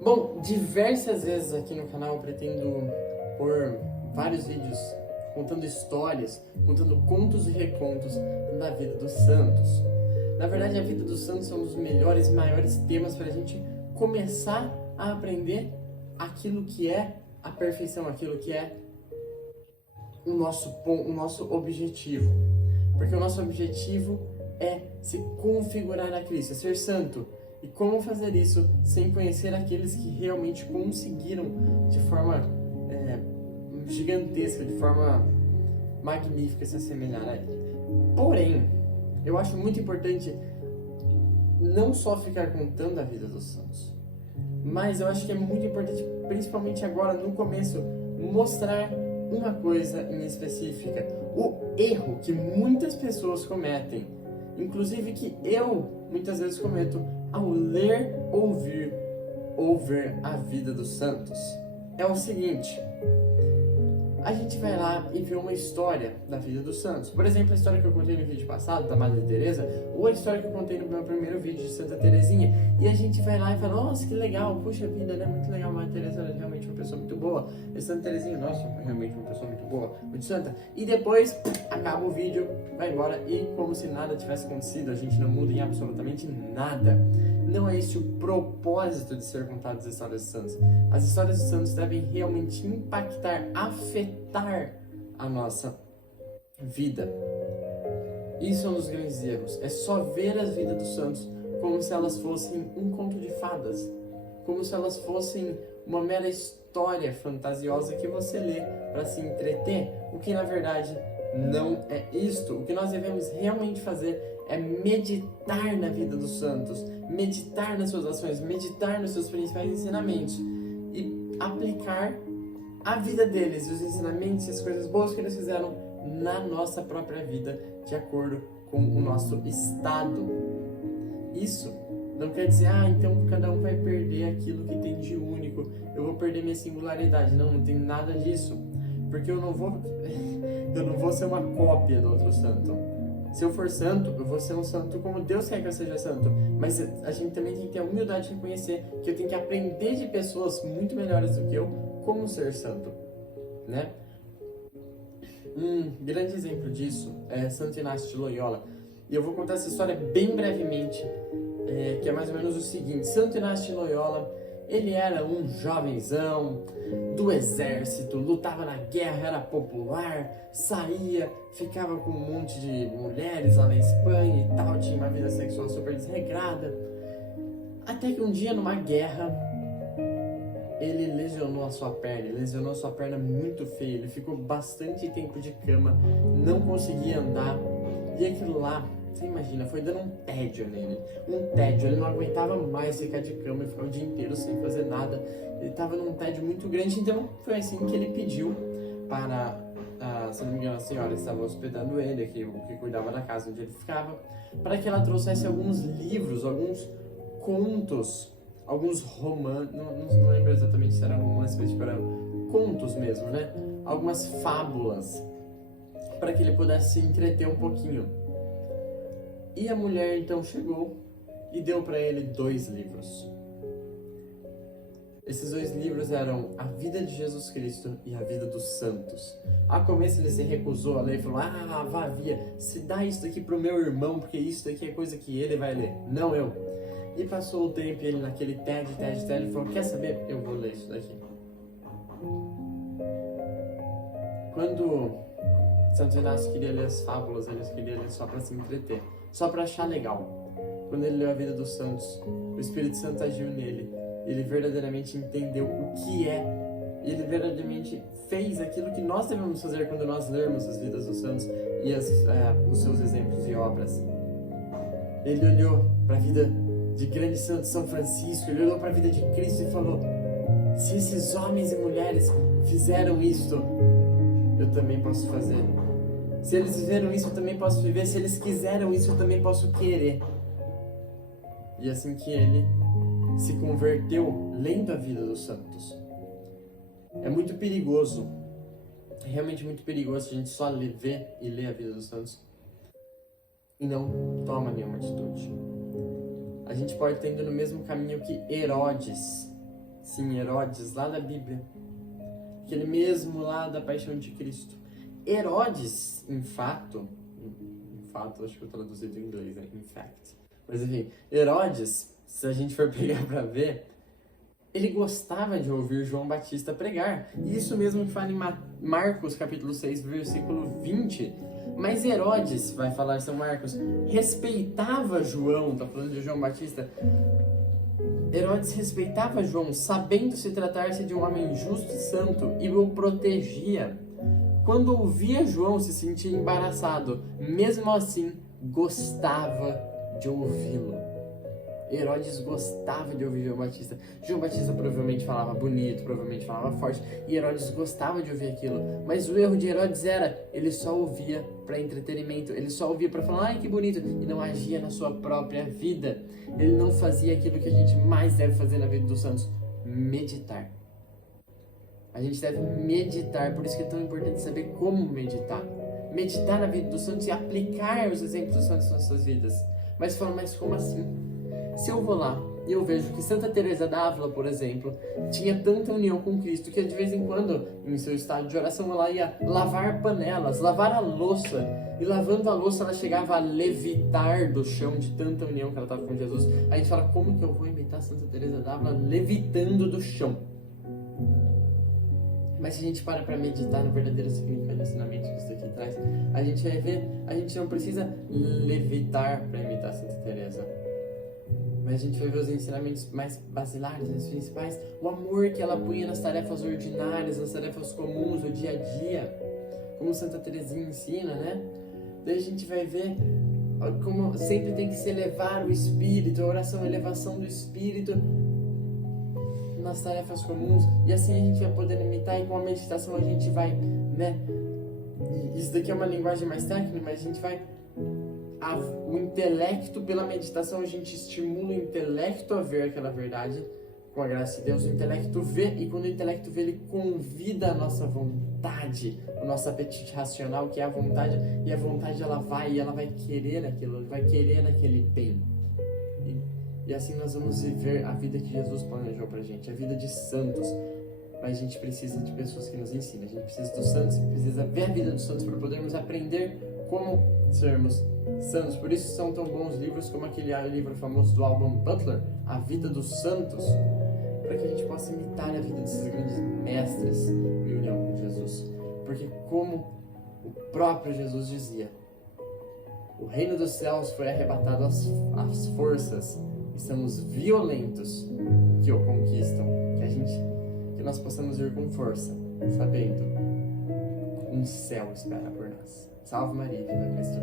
Bom, diversas vezes aqui no canal eu pretendo pôr vários vídeos contando histórias, contando contos e recontos da vida dos santos. Na verdade, a vida dos santos é um dos melhores e maiores temas para a gente começar a aprender aquilo que é a perfeição, aquilo que é o nosso objetivo. Porque o nosso objetivo é se configurar a Cristo, é ser santo. E como fazer isso sem conhecer aqueles que realmente conseguiram de forma gigantesca, de forma magnífica se assemelhar a Ele. Porém, eu acho muito importante não só ficar contando a vida dos santos, mas eu acho que é muito importante, principalmente agora no começo, mostrar uma coisa em específica. O erro que muitas pessoas cometem, inclusive que eu muitas vezes cometo ao ler ou ver a vida dos santos, é o seguinte: a gente vai lá e vê uma história da vida dos santos. Por exemplo, a história que eu contei no vídeo passado, da Madre Teresa, ou a história que eu contei no meu primeiro vídeo de Santa Teresinha. E a gente vai lá e fala, nossa, que legal, puxa vida, né? Muito legal, a Madre Teresa era realmente uma pessoa muito boa. E Santa Teresinha, nossa, realmente uma pessoa muito boa, muito santa. E depois, acaba o vídeo, vai embora e como se nada tivesse acontecido, a gente não muda em absolutamente nada. Não é esse o propósito de ser contadas as histórias dos santos. As histórias dos santos devem realmente impactar, afetar a nossa vida. Isso é um dos grandes erros. É só ver as vidas dos santos como se elas fossem um conto de fadas. Como se elas fossem uma mera história fantasiosa que você lê para se entreter. O que na verdade não é isto. O que nós devemos realmente fazer é meditar na vida dos santos, meditar nas suas ações, meditar nos seus principais ensinamentos e aplicar a vida deles, os ensinamentos e as coisas boas que eles fizeram na nossa própria vida, de acordo com o nosso estado. Isso não quer dizer, então cada um vai perder aquilo que tem de único, eu vou perder minha singularidade. Não, não tem nada disso, porque eu não vou ser uma cópia do outro santo. Se eu for santo, eu vou ser um santo como Deus quer que eu seja santo. Mas a gente também tem que ter a humildade de reconhecer que eu tenho que aprender de pessoas muito melhores do que eu como ser santo, né? Um grande exemplo disso é Santo Inácio de Loyola. E eu vou contar essa história bem brevemente, que é mais ou menos o seguinte. Santo Inácio de Loyola, ele era um jovenzão do exército, lutava na guerra, era popular, saía, ficava com um monte de mulheres lá na Espanha e tal, tinha uma vida sexual super desregrada. Até que um dia, numa guerra, ele lesionou a sua perna muito feio, ele ficou bastante tempo de cama, não conseguia andar, e aquilo lá, você imagina, foi dando um tédio nele, ele não aguentava mais ficar de cama e ficar o dia inteiro sem fazer nada, ele estava num tédio muito grande. Então foi assim que ele pediu para, se não me engano, a senhora que estava hospedando ele, que cuidava da casa onde ele ficava, para que ela trouxesse alguns livros, alguns contos, alguns romances, não lembro exatamente se era romance, mas tipo, eram contos mesmo, né? Algumas fábulas, para que ele pudesse se entreter um pouquinho. E a mulher então chegou e deu para ele 2 livros. Esses 2 livros eram A Vida de Jesus Cristo e A Vida dos Santos. A começo ele se recusou a ler e falou, vavia, se dá isso daqui pro meu irmão, porque isso daqui é coisa que ele vai ler, não eu. E passou o tempo e ele naquele tédio, ele falou, quer saber? Eu vou ler isso daqui. Quando Santo Inácio queria ler as fábulas, ele queria ler só para se entreter, só para achar legal. Quando ele leu A Vida dos Santos, o Espírito Santo agiu nele. Ele verdadeiramente entendeu o que é. Ele verdadeiramente fez aquilo que nós devemos fazer quando nós lermos as vidas dos santos e os seus exemplos e obras. Ele olhou para a vida de grande santo São Francisco, ele olhou para a vida de Cristo e falou, se esses homens e mulheres fizeram isto, eu também posso fazer. Se eles fizeram isso, eu também posso viver. Se eles quiseram isso, eu também posso querer. E assim que ele se converteu lendo a vida dos santos. É muito perigoso, realmente muito perigoso a gente só ver e ler a vida dos santos e não toma nenhuma atitude. A gente pode estar indo no mesmo caminho que Herodes. Sim, Herodes, lá da Bíblia. Aquele mesmo lá da Paixão de Cristo. Herodes, em fato, acho que eu traduzi do inglês, né? In fact. Mas enfim, Herodes, se a gente for pegar pra ver, ele gostava de ouvir João Batista pregar. E isso mesmo que fala em Marcos, capítulo 6, versículo 20. Mas Herodes, vai falar São Marcos, respeitava João, tá falando de João Batista. Herodes respeitava João, sabendo se tratar-se de um homem justo e santo, e o protegia. Quando ouvia João, se sentia embaraçado, mesmo assim, gostava de ouvi-lo. Herodes gostava de ouvir João Batista. João Batista provavelmente falava bonito, provavelmente falava forte, e Herodes gostava de ouvir aquilo. Mas o erro de Herodes era, ele só ouvia para entretenimento, ele só ouvia para falar, ai que bonito, e não agia na sua própria vida. Ele não fazia aquilo que a gente mais deve fazer na vida dos santos, meditar. A gente deve meditar, por isso que é tão importante saber como meditar. Meditar na vida dos santos e aplicar os exemplos dos santos nas nossas vidas. Mas fala, mas como assim? Se eu vou lá e eu vejo que Santa Teresa d'Ávila, por exemplo, tinha tanta união com Cristo que de vez em quando, em seu estado de oração, ela ia lavar panelas, lavar a louça. E lavando a louça, ela chegava a levitar do chão de tanta união que ela estava com Jesus. Aí a gente fala, como que eu vou imitar Santa Teresa d'Ávila levitando do chão? Mas se a gente para meditar no verdadeiro significado do ensinamento que isso aqui traz, a gente vai ver, a gente não precisa levitar para imitar Santa Teresa. Mas a gente vai ver os ensinamentos mais basilares, os principais, o amor que ela punha nas tarefas ordinárias, nas tarefas comuns, do dia a dia, como Santa Teresinha ensina, né? Daí a gente vai ver como sempre tem que se elevar o espírito, a oração, a elevação do espírito nas tarefas comuns, e assim a gente vai poder imitar, e com a meditação a gente vai, né? Isso daqui é uma linguagem mais técnica, mas a gente vai... O intelecto, pela meditação, a gente estimula o intelecto a ver aquela verdade com a graça de Deus. O intelecto vê, e quando o intelecto vê, ele convida a nossa vontade, o nosso apetite racional, que é a vontade, e a vontade ela vai querer aquilo, ela vai querer aquele bem. E assim nós vamos viver a vida que Jesus planejou pra gente, a vida de santos. Mas a gente precisa de pessoas que nos ensinem, a gente precisa dos santos, precisa ver a vida dos santos para podermos aprender como sermos santos. Por isso são tão bons livros como aquele livro famoso do Alban Butler, A Vida dos Santos, para que a gente possa imitar a vida desses grandes mestres em união com Jesus. Porque como o próprio Jesus dizia, o reino dos céus foi arrebatado às forças, e são os violentos que o conquistam. Que nós possamos ir com força, sabendo um céu espera por nós. Salve Maria, viva Cristo.